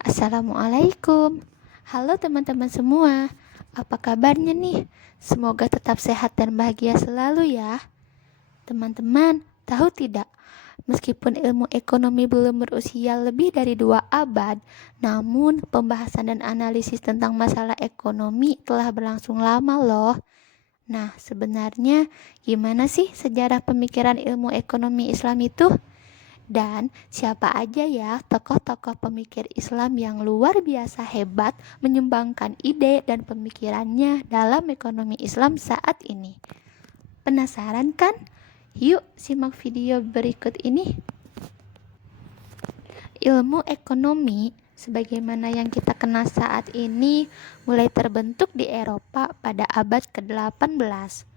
Assalamualaikum. Halo teman-teman semua. Apa kabarnya nih? Semoga tetap sehat dan bahagia selalu ya. Teman-teman, tahu tidak? Meskipun ilmu ekonomi belum berusia lebih dari 2 abad, namun pembahasan dan analisis tentang masalah ekonomi telah berlangsung lama loh. Nah, sebenarnya gimana sih sejarah pemikiran ilmu ekonomi Islam itu? Dan siapa aja ya tokoh-tokoh pemikir Islam yang luar biasa hebat menyumbangkan ide dan pemikirannya dalam ekonomi Islam saat ini. Penasaran kan? Yuk simak video berikut ini. Ilmu ekonomi sebagaimana yang kita kenal saat ini mulai terbentuk di Eropa pada abad ke-18.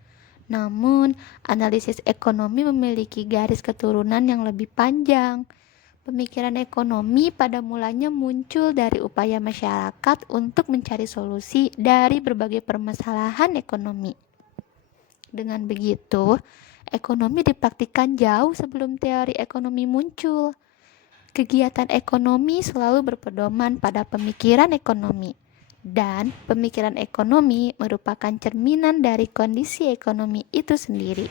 Namun, analisis ekonomi memiliki garis keturunan yang lebih panjang. Pemikiran ekonomi pada mulanya muncul dari upaya masyarakat untuk mencari solusi dari berbagai permasalahan ekonomi. Dengan begitu, ekonomi dipraktikkan jauh sebelum teori ekonomi muncul. Kegiatan ekonomi selalu berpedoman pada pemikiran ekonomi. Dan pemikiran ekonomi merupakan cerminan dari kondisi ekonomi itu sendiri.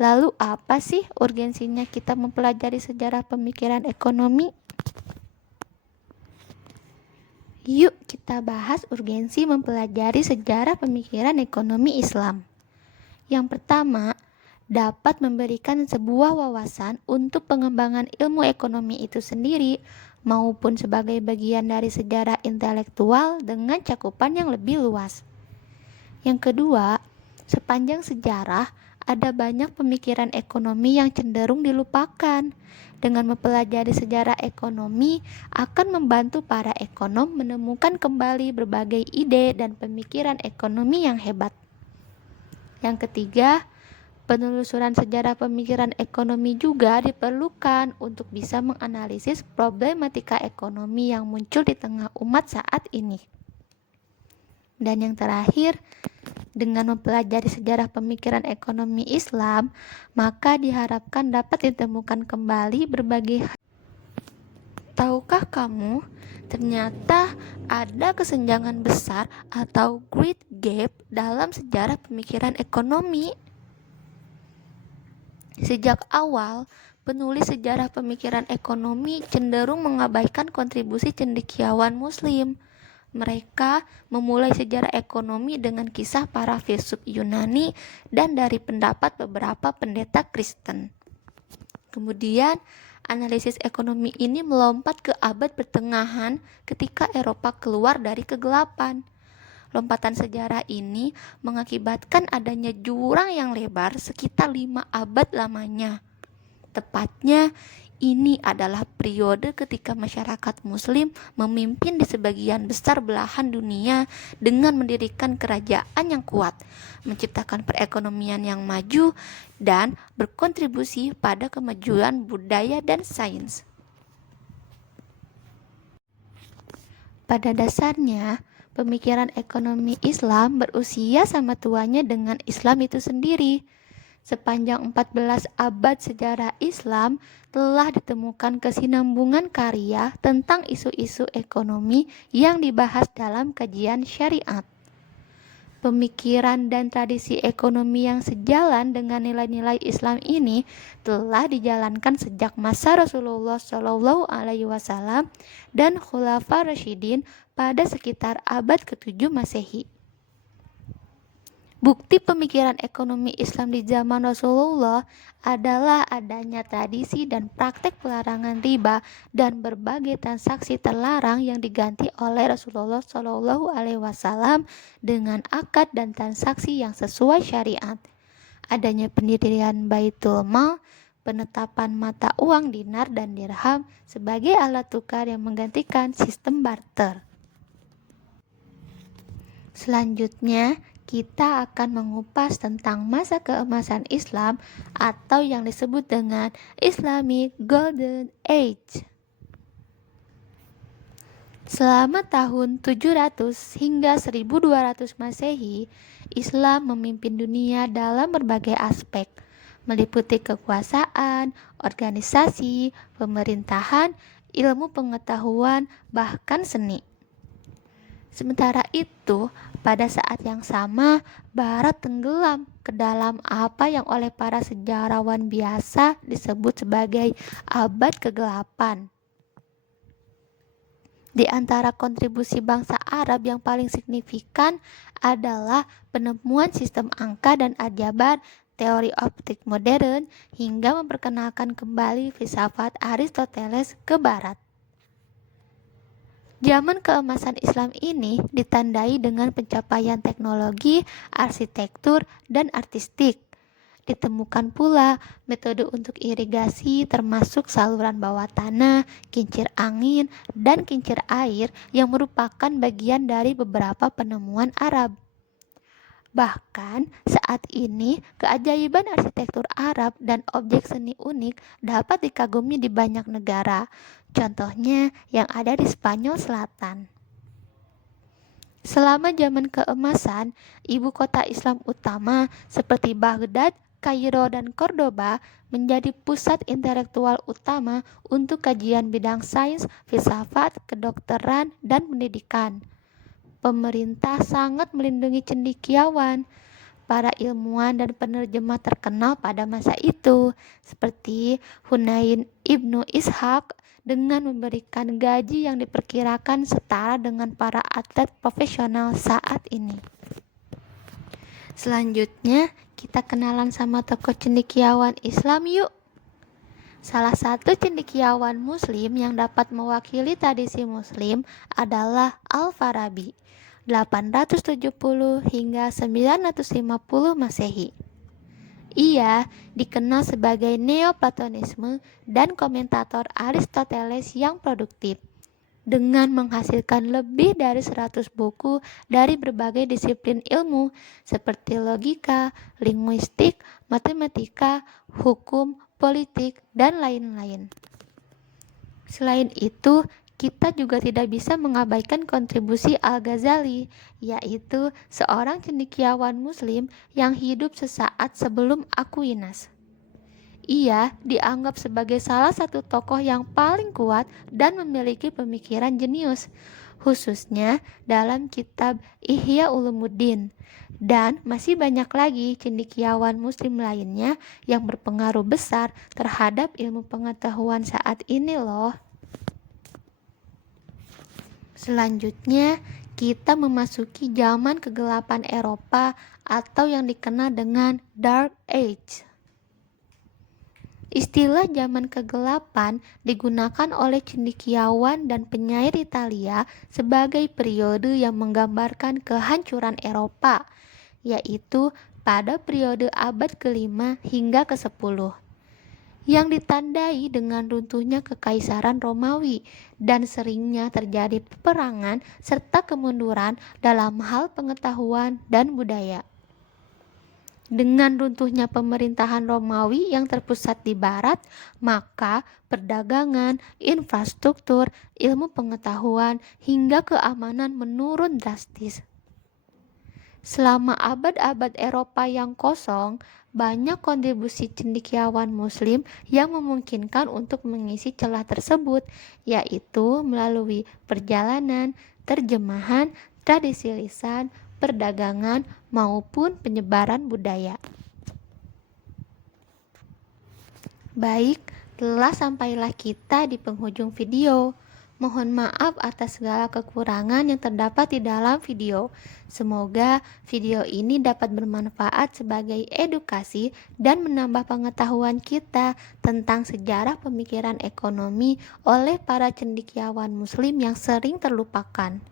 Lalu apa sih urgensinya kita mempelajari sejarah pemikiran ekonomi? Yuk kita bahas urgensi mempelajari sejarah pemikiran ekonomi Islam. Yang pertama, dapat memberikan sebuah wawasan untuk pengembangan ilmu ekonomi itu sendiri maupun sebagai bagian dari sejarah intelektual dengan cakupan yang lebih luas. Yang kedua, sepanjang sejarah ada banyak pemikiran ekonomi yang cenderung dilupakan. Dengan mempelajari sejarah ekonomi akan membantu para ekonom menemukan kembali berbagai ide dan pemikiran ekonomi yang hebat. Yang ketiga, penelusuran sejarah pemikiran ekonomi juga diperlukan untuk bisa menganalisis problematika ekonomi yang muncul di tengah umat saat ini. Dan yang terakhir, dengan mempelajari sejarah pemikiran ekonomi Islam, maka diharapkan dapat ditemukan kembali berbagai. Tahukah kamu, ternyata ada kesenjangan besar atau great gap dalam sejarah pemikiran ekonomi. Sejak awal, penulis sejarah pemikiran ekonomi cenderung mengabaikan kontribusi cendekiawan Muslim. Mereka memulai sejarah ekonomi dengan kisah para filsuf Yunani dan dari pendapat beberapa pendeta Kristen. Kemudian, analisis ekonomi ini melompat ke abad pertengahan ketika Eropa keluar dari kegelapan. Lompatan sejarah ini mengakibatkan adanya jurang yang lebar sekitar 5 abad lamanya. Tepatnya, ini adalah periode ketika masyarakat Muslim memimpin di sebagian besar belahan dunia dengan mendirikan kerajaan yang kuat, menciptakan perekonomian yang maju, dan berkontribusi pada kemajuan budaya dan sains. Pada dasarnya, pemikiran ekonomi Islam berusia sama tuanya dengan Islam itu sendiri. Sepanjang 14 abad sejarah Islam telah ditemukan kesinambungan karya tentang isu-isu ekonomi yang dibahas dalam kajian syariat. Pemikiran dan tradisi ekonomi yang sejalan dengan nilai-nilai Islam ini telah dijalankan sejak masa Rasulullah SAW dan Khulafa Rasyidin pada sekitar abad ke-7 Masehi. Bukti pemikiran ekonomi Islam di zaman Rasulullah adalah adanya tradisi dan praktek pelarangan riba dan berbagai transaksi terlarang yang diganti oleh Rasulullah SAW dengan akad dan transaksi yang sesuai syariat. Adanya pendirian Baitul Mal, penetapan mata uang dinar dan dirham sebagai alat tukar yang menggantikan sistem barter. Selanjutnya, kita akan mengupas tentang masa keemasan Islam atau yang disebut dengan Islamic Golden Age. Selama tahun 700 hingga 1200 Masehi, Islam memimpin dunia dalam berbagai aspek, meliputi kekuasaan, organisasi, pemerintahan, ilmu pengetahuan, bahkan seni. Sementara itu, pada saat yang sama, Barat tenggelam ke dalam apa yang oleh para sejarawan biasa disebut sebagai abad kegelapan. Di antara kontribusi bangsa Arab yang paling signifikan adalah penemuan sistem angka dan aljabar, teori optik modern, hingga memperkenalkan kembali filsafat Aristoteles ke Barat. Zaman keemasan Islam ini ditandai dengan pencapaian teknologi, arsitektur, dan artistik. Ditemukan pula metode untuk irigasi termasuk saluran bawah tanah, kincir angin, dan kincir air yang merupakan bagian dari beberapa penemuan Arab. Bahkan saat ini keajaiban arsitektur Arab dan objek seni unik dapat dikagumi di banyak negara. Contohnya yang ada di Spanyol Selatan. Selama zaman keemasan, ibu kota Islam utama seperti Baghdad, Kairo, dan Cordoba menjadi pusat intelektual utama untuk kajian bidang sains, filsafat, kedokteran, dan pendidikan. Pemerintah sangat melindungi cendekiawan. Para ilmuwan dan penerjemah terkenal pada masa itu, seperti Hunain ibnu Ishaq, dengan memberikan gaji yang diperkirakan setara dengan para atlet profesional saat ini. Selanjutnya, kita kenalan sama tokoh cendekiawan Islam yuk. Salah satu cendekiawan Muslim yang dapat mewakili tradisi Muslim adalah Al-Farabi, 870 hingga 950 Masehi. Ia dikenal sebagai Neoplatonisme dan komentator Aristoteles yang produktif, dengan menghasilkan lebih dari 100 buku dari berbagai disiplin ilmu seperti logika, linguistik, matematika, hukum, politik, dan lain-lain. Selain itu, kita juga tidak bisa mengabaikan kontribusi Al-Ghazali, yaitu seorang cendekiawan Muslim yang hidup sesaat sebelum Aquinas. Ia dianggap sebagai salah satu tokoh yang paling kuat dan memiliki pemikiran jenius, khususnya dalam kitab Ihya Ulumuddin. Dan masih banyak lagi cendekiawan Muslim lainnya yang berpengaruh besar terhadap ilmu pengetahuan saat ini loh. Selanjutnya, kita memasuki zaman kegelapan Eropa atau yang dikenal dengan Dark Age. Istilah zaman kegelapan digunakan oleh cendekiawan dan penyair Italia sebagai periode yang menggambarkan kehancuran Eropa, yaitu pada periode abad ke-5 hingga ke-10. Yang ditandai dengan runtuhnya kekaisaran Romawi dan seringnya terjadi peperangan serta kemunduran dalam hal pengetahuan dan budaya. Dengan runtuhnya pemerintahan Romawi yang terpusat di barat, maka perdagangan, infrastruktur, ilmu pengetahuan, hingga keamanan menurun drastis. Selama abad-abad Eropa yang kosong, banyak kontribusi cendekiawan Muslim yang memungkinkan untuk mengisi celah tersebut, yaitu melalui perjalanan, terjemahan, tradisi lisan, perdagangan, maupun penyebaran budaya. Baik, telah sampailah kita di penghujung video. Mohon maaf atas segala kekurangan yang terdapat di dalam video. Semoga video ini dapat bermanfaat sebagai edukasi dan menambah pengetahuan kita tentang sejarah pemikiran ekonomi oleh para cendekiawan Muslim yang sering terlupakan.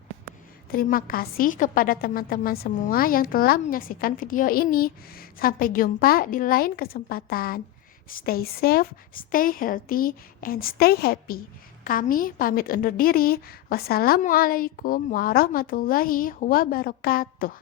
Terima kasih kepada teman-teman semua yang telah menyaksikan video ini. Sampai jumpa di lain kesempatan. Stay safe, stay healthy, and stay happy. Kami pamit undur diri. Wassalamualaikum warahmatullahi wabarakatuh.